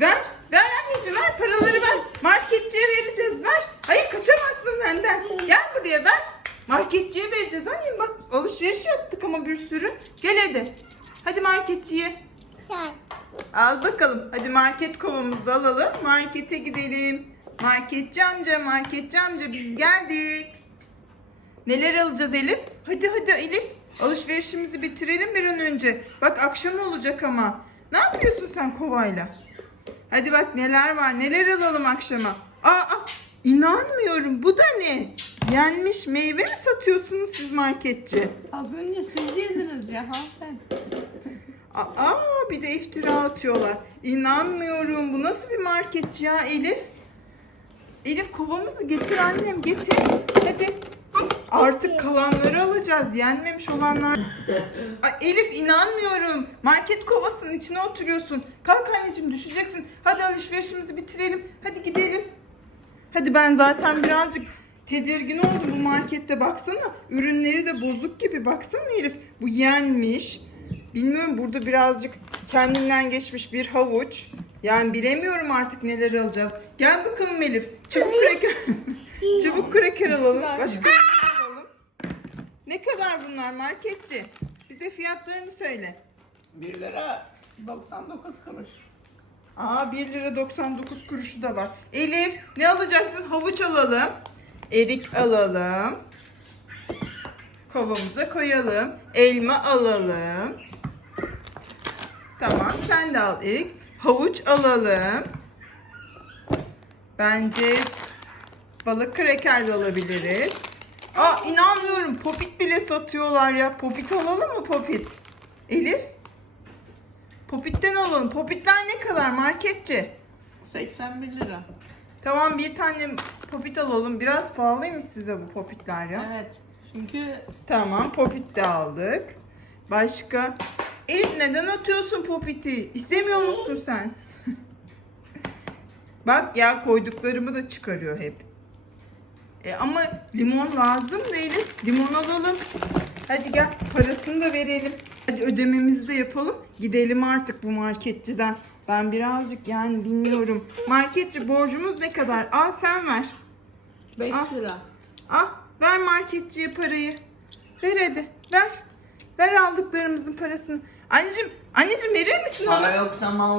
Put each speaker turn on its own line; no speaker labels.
Ver. Ver anneciğim ver. Paraları ver. Marketçiye vereceğiz. Ver. Hayır kaçamazsın benden. Gel buraya ver. Marketçiye vereceğiz annem bak alışveriş yaptık ama bir sürü. Gel hadi. Hadi marketçiye.
Sen.
Al bakalım. Hadi market kovamızı alalım. Markete gidelim. Marketçi amca, marketçi amca biz geldik. Neler alacağız Elif? Hadi hadi Elif. Alışverişimizi bitirelim bir an önce. Bak akşam olacak ama. Ne yapıyorsun sen kovayla? Hadi bak neler var. Neler alalım akşama? Aa, inanmıyorum. Bu da ne? Yenmiş meyve mi satıyorsunuz siz marketçi?
Az önce siz yediniz ya hanımefendi.
Aa bir de iftira atıyorlar. İnanmıyorum. Bu nasıl bir marketçi ya Elif? Elif kovamızı getir annem getir. Hadi. Artık kalanları alacağız. Yenmemiş olanlar. Ay, Elif inanmıyorum. Market kovasının içine oturuyorsun. Kalk anneciğim düşeceksin. Hadi alışverişimizi bitirelim. Hadi gidelim. Hadi ben zaten birazcık tedirgin oldum bu markette. Baksana ürünleri de bozuk gibi. Baksana Elif bu yenmiş. Bilmiyorum burada birazcık kendinden geçmiş bir havuç. Yani bilemiyorum artık neler alacağız. Gel bakalım Elif. Çabuk kreker. Çabuk kreker alalım. Başka? Ne kadar bunlar marketçi? Bize fiyatlarını söyle.
1 lira 99 kuruş.
Aa 1 lira 99 kuruşu da var. Elif ne alacaksın? Havuç alalım. Erik alalım. Kovamıza koyalım. Elma alalım. Tamam sen de al Erik. Havuç alalım. Bence balık kreker de alabiliriz. Aa inanmıyorum. Popit satıyorlar ya. Popit alalım mı popit? Elif? Popitten alalım. Popitler ne kadar marketçi?
81 lira.
Tamam bir tane popit alalım. Biraz pahalıymış size bu popitler ya.
Evet. Çünkü
Tamam popit de aldık. Başka? Elif neden atıyorsun popiti? İstemiyor musun sen? Bak ya koyduklarımı da çıkarıyor hep. E ama limon lazım da Elif. Limon alalım. Hadi gel parasını da verelim. Hadi ödememizi de yapalım. Gidelim artık bu marketçiden. Ben birazcık yani bilmiyorum. Marketçi borcumuz ne kadar? Al sen ver.
5
Ah.
lira.
Al ver marketçiye parayı. Ver hadi ver. Ver aldıklarımızın parasını. Anneciğim, anneciğim verir misin ona?
Para yoksa mal